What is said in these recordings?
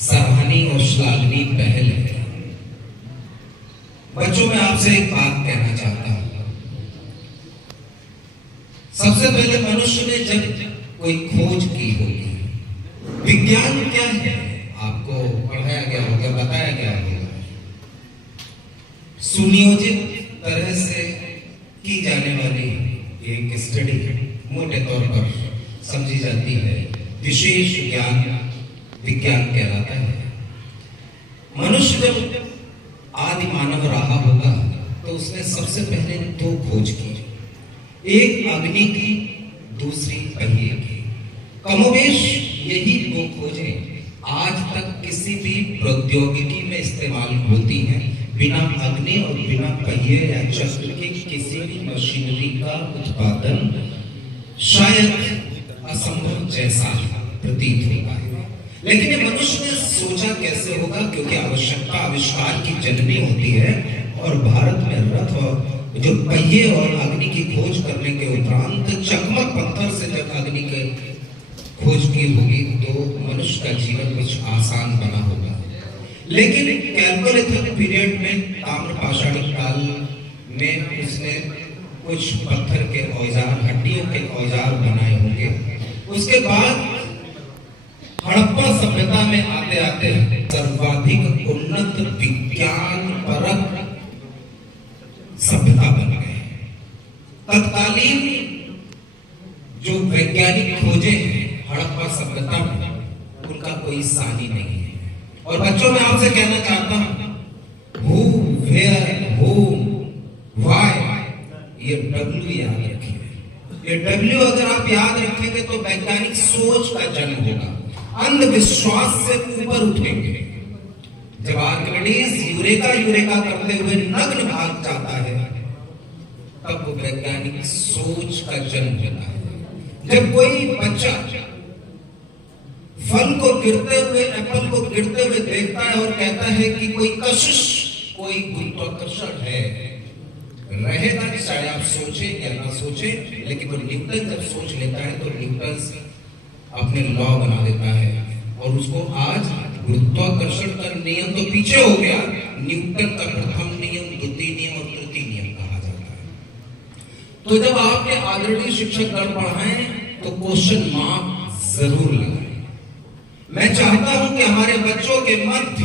सराहनीय और श्लाघनीय पहल है। बच्चों, मैं आपसे एक बात कहना चाहता हूं। सबसे पहले मनुष्य ने जब कोई खोज की होगी, विज्ञान क्या है आपको पढ़ाया गया होगा, बताया गया होगा। सुनियोजित तरह से की जाने वाली एक स्टडी मोटे तौर पर समझी जाती है, विशेष ज्ञान विज्ञान कहलाता है। मनुष्य जब आदि मानव रहा होगा तो उसने सबसे पहले दो खोज की, एक अग्नि की, दूसरी पहिए की। कमोबेश यही दो खोजें आज तक किसी भी प्रौद्योगिकी में इस्तेमाल होती हैं। बिना अग्नि और बिना पहिए या चक्र के किसी भी मशीनरी का उत्पादन शायद असंभव जैसा प्रतीत होगा। लेकिन ये मनुष्य ने सोचा कैसे होगा, क्योंकि आवश्यकता आविष्कार की जननी होती है। और भारत में रथ और जो पहिए और अग्नि की खोज करने के उपरांत चकमक पत्थर से जब अग्नि के खोज की होगी तो मनुष्य का जीवन कुछ आसान बना होगा। लेकिन कैल्कोलिथिक पीरियड में, ताम्र पाषाणी काल में उसने कुछ पत्थर के औजार, हड्डियों के औजार बनाए होंगे। उसके बाद हड़प्पा सभ्यता में आते आते सर्वाधिक उन्नत विज्ञान परक सभ्यता बन गए। तत्कालीन जो वैज्ञानिक खोजें हैं हड़प्पा सभ्यता में, उनका कोई सानी नहीं है। और बच्चों, मैं आपसे कहना चाहता हूं, हु, वेयर, होम, व्हाई, ये डब्ल्यू याद रखिए। ये डब्ल्यू अगर आप याद रखेंगे तो वैज्ञानिक सोच का जन्म होगा, अंधविश्वास से ऊपर उठेंगे। जब आर्किमिडीज यूरेका यूरेका करते हुए नग्न भाग जाता है, तब वो वैज्ञानिक सोच का जन्म होता है। जब कोई बच्चा फल को गिरते हुए, एप्पल को गिरते हुए देखता है और कहता है कि कोई कशिश, कोई गुरुत्वाकर्षण है, रहेगा, चाहे आप सोचे या ना सोचे। लेकिन वो न्यूटन जब सोच लेता है तो न्यूटन अपने लॉ बना देता है और उसको आज गुरुत्वाकर्षण का नियम तो पीछे हो गया, न्यूटन का प्रथम नियम, द्वितीय नियम और तृतीय नियम कहा जाता है। तो जब आपके आदरणीय शिक्षक गण पढ़ाएं तो क्वेश्चन मार्क जरूर लगाएं। मैं चाहता हूं कि हमारे बच्चों के मध्य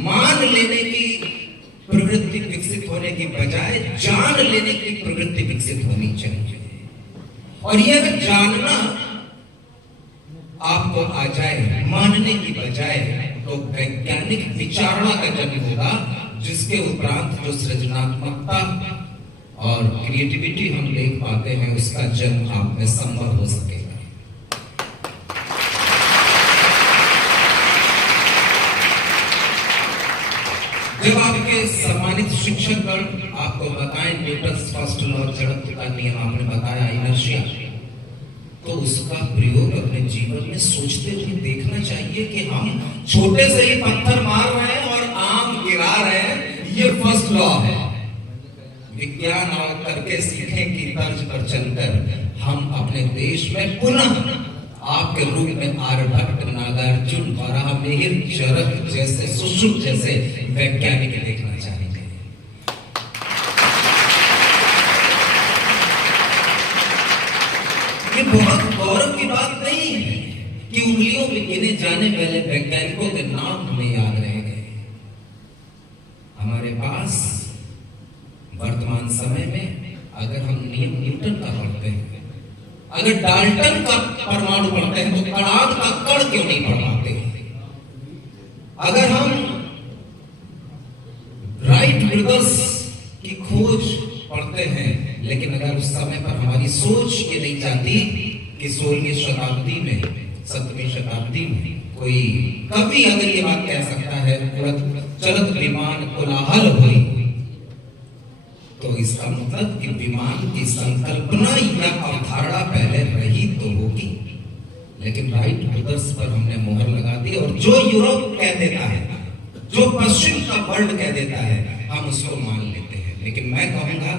मान लेने की प्रवृत्ति विकसित होने की बजाय जान लेने की प्रवृत्ति विकसित होनी चाहिए। और यह जानना आपको आ जाए, मानने की बजाय, तो वैज्ञानिक विचारणा का जन्म होगा, जिसके उपरांत जो सृजनात्मकता और क्रिएटिविटी हम देख पाते हैं, उसका जन्म आप में संभव हो सकेगा। जब आपके सम्मानित शिक्षकगण आपको बताएं न्यूटन फर्स्ट लॉ, जड़त्व का नियम आपने बताया, इनर्शिया, तो उसका प्रयोग अपने जीवन में सोचते हुए देखना चाहिए कि हम छोटे से ही पत्थर मार रहे हैं और आम गिरा रहे हैं। ये फर्स्ट लॉ है। विज्ञान और करके सीखने की तर्ज पर चलकर हम अपने देश में पुनः आपके रूप में आर्यभट्ट, नागार्जुन, वराहमिहिर, चरक जैसे, सुश्रुत जैसे वैज्ञानिक देखना चाहेंगे। ये बहुत गौरव की बात नहीं है कि उंगलियों में गिने जाने वाले वैज्ञानिकों के नाम हमें याद रह गए। हमारे पास वर्तमान समय में अगर हम नियम न्यूटन का पढ़ते हैं, अगर डाल्टन का परमाणु पढ़ते हैं, तो कणाद का कण क्यों नहीं पढ़ाते? अगर हम राइट ब्रदर्स की खोज पढ़ते हैं, लेकिन अगर उस समय पर हमारी सोच ये नहीं जाती कि 16वीं शताब्दी में, 17वीं शताब्दी में कोई कवि अगर ये बात कह सकता है, चलत विमान कोलाहल हुई, तो इसका मतलब कि विमान की संकल्पना या अवधारणा पहले रही तो होगी। लेकिन राइट ब्रदर्स पर हमने मोहर लगा दी, और जो यूरोप कह देता है, जो पश्चिम का वर्ल्ड कह देता है, हम उसको मान लेते हैं। लेकिन मैं कहूंगा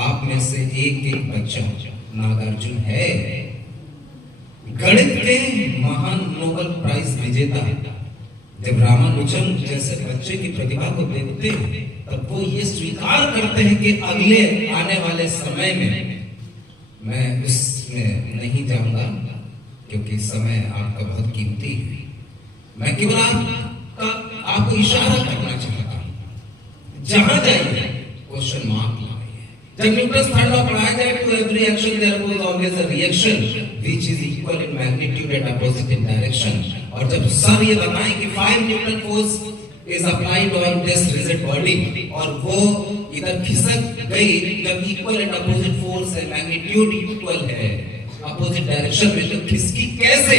आप में से एक एक बच्चा नागार्जुन है, गणित के महान नोबेल प्राइज विजेता जब रामानुजन जैसे बच्चे की प्रतिभा को देखते हैं तब वो ये स्वीकार करते हैं कि अगले आने वाले समय में मैं उसमें नहीं जाऊंगा क्योंकि समय आपका बहुत कीमती है। मैं केवल आपको इशारा करना चाहता हूं, जहां जाइए क्वेश्चन मार्क लगाइए। जब न्यूटन्स थर्ड लॉ पढ़ाया जाए, to every action there was always a reaction which is equal in magnitude and opposite in direction. और जब सर ये बताएं कि 5 newton force is applied on this rigid body और वो इधर खिसक गई, जब इक्वल एंड अपोजिट फोर्स है, मैग्नीट्यूड इक्वल है अपोजिट डायरेक्शन में, तो खिसकी कैसे,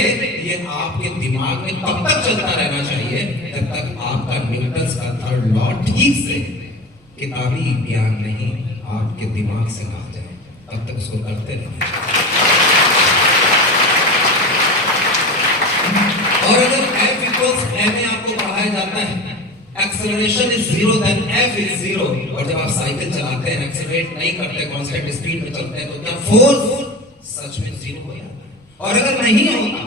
ये आपके दिमाग में तब तक चलता रहना चाहिए जब तक आपका न्यूटन्स का थर्ड लॉ ठीक से किताबी ज्ञान नहीं आपके दिमाग से आ जाए, तब तक उसको करते रहें। और अगर F equals ma आपको पढ़ाया जाता है, acceleration is 0 then F is 0, और जब आप साइकिल चलाते हैं, एक्सेलरेट नहीं करते, कांस्टेंट स्पीड में चलते हैं, तो क्या फोर्स सच में 0 हो जाता है? और अगर नहीं होता,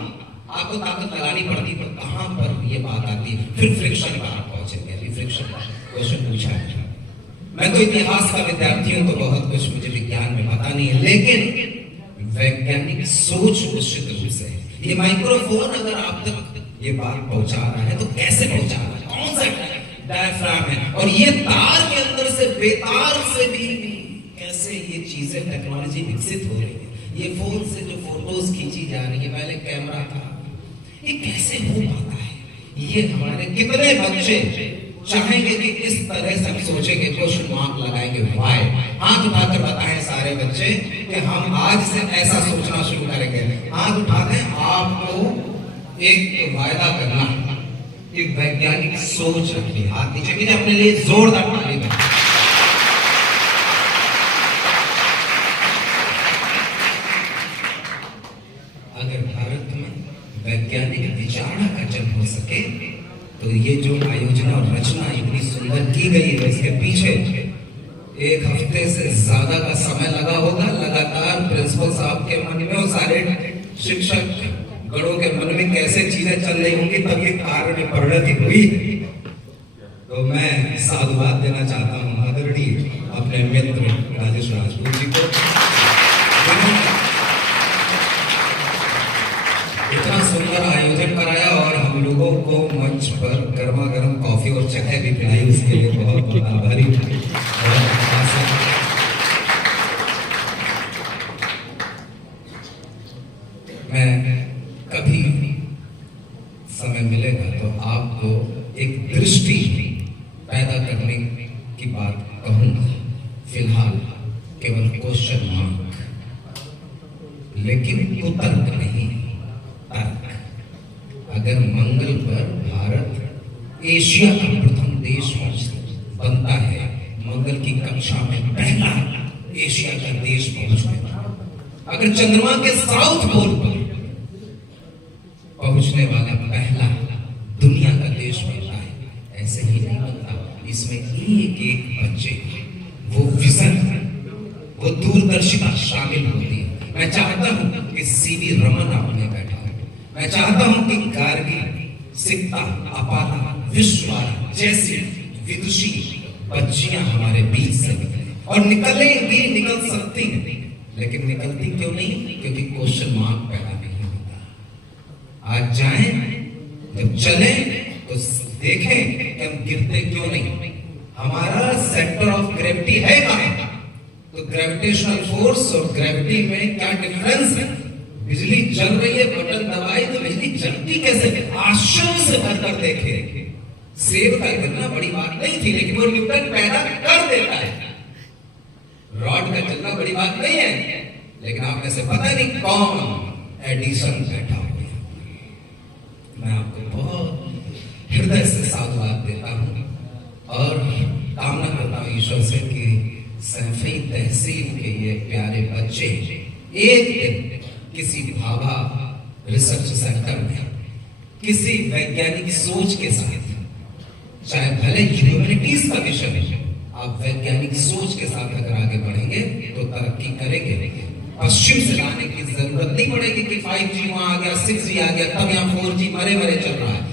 आपको ताकत लगानी पड़ती, तो कहां पर ये बात आती है? फिर फ्रिक्शन पर आप पहुंचेंगे। फ्रिक्शन क्वेश्चन पूछा है। मैं तो इतिहास का विद्यार्थी हूं, तो बहुत कुछ मुझे विज्ञान में पता नहीं है, लेकिन वैज्ञानिक सोच निश्चित रूप से है। ये माइक्रोफोन अगर आप तक ये बात पहुंचा रहा है तो कैसे पहुंचा रहा है? कौन सा डायफ्राम है? और ये तार के अंदर से बेतार से भी कैसे ये चीजें टेक्नोलॉजी विकसित हो रही है? ये फोन से जो फोटोज खींची जा रही है, पहले कैमरा था, ये कैसे हो पाता है? ये हमारे कितने बच्चे चाहेंगे कि इस तरह से हम सोचेंगे, क्वेश्चन मार्क लगाएंगे, व्हाई? हाथ उठाकर बताएं सारे बच्चे कि हम आज से ऐसा सोचना शुरू करेंगे। हाथ उठा दें। आपको एक वायदा करना, एक वैज्ञानिक सोच रखिए। हाथ नीचे कीजिए, अपने लिए जोरदार ताली बजाएं। अगर भारत में वैज्ञानिक विचारणा का जन्म हो सके तो ये जो आयोजन और रचना इतनी सुंदर की गई है, इसके पीछे 1 हफ्ते से ज्यादा का समय लगा होगा। लगातार प्रिंसिपल साहब के मन में और सारे शिक्षक गणों के मन में कैसे चीजें चल रही होंगी, तब ये कार्य में परिणति हुई। तो मैं साधुवाद देना चाहता हूँ आदरणीय अपने मित्र राजेश राजपूत जी को, इतना सुंदर आयोजन कराया और हम लोगों को मंच पर गर्मा गर्म कॉफी और चाय भी पिलाई, उसके लिए बहुत बहुत आभारी। मैं कभी समय मिलेगा तो आपको एक दृष्टि पैदा करने की बात कहूंगा। फिलहाल केवल क्वेश्चन मार्क, लेकिन कुतर्क नहीं, तर्क। अगर मंगल पर भारत एशिया का प्रथम देश बनता है, मंगल की कक्षा में पहला एशिया का देश पहुंचने वाला, अगर चंद्रमा के साउथ पोल पर पहुंचने वाला पहला दुनिया का देश बनता है, ऐसे ही नहीं बनता। इसमें एक एक बच्चे वो विजन, वो दूरदर्शिता शामिल होती है। मैं चाहता हूं कि सीवी रमन आप में बैठा हो, मैं चाहता हूं कि गार्गी, सिक्ता, अपाला, विश्ववारा जैसी विदुषी बच्चियां हमारे बीच से निकले, और निकलेंगी, निकल सकती हैं, लेकिन निकलती क्यों नहीं? क्योंकि क्वेश्चन मार्क पैदा नहीं होता। आज जाएं, जब चले तो देखें कि हम गिरते क्यों नहीं। हमारा सेंटर ऑफ ग्रेविटी है कहां? तो ग्रेविटेशनल फोर्स और ग्रेविटी में क्या डिफरेंस है? बिजली जल रही है, बटन दबाई तो बिजली जलती कैसे? आश्चर्य से भरकर देखे। सेब का गिरना बड़ी बात नहीं थी, लेकिन वो न्यूटन पैदा कर देता है। रॉड का चलना बड़ी बात नहीं है, लेकिन आप में से पता नहीं कौन एडिसन बैठा हुआ है। मैं आपको बहुत हृदय से साधुवाद देता हूं और कामना करता हूं ईश्वर से कि सैफई तहसील के ये प्यारे बच्चे एक दिन किसी भाभा रिसर्च सेंटर में किसी वैज्ञानिक सोच के साथ, चाहे भले ह्यूमैनिटीज का विषय है, आप वैज्ञानिक सोच के साथ अगर आगे बढ़ेंगे तो तरक्की करेंगे। पश्चिम से लाने की जरूरत नहीं पड़ेगी कि 5G वहां आ गया, 6G आ गया, तब यहाँ 4G मरे मरे चल रहा है।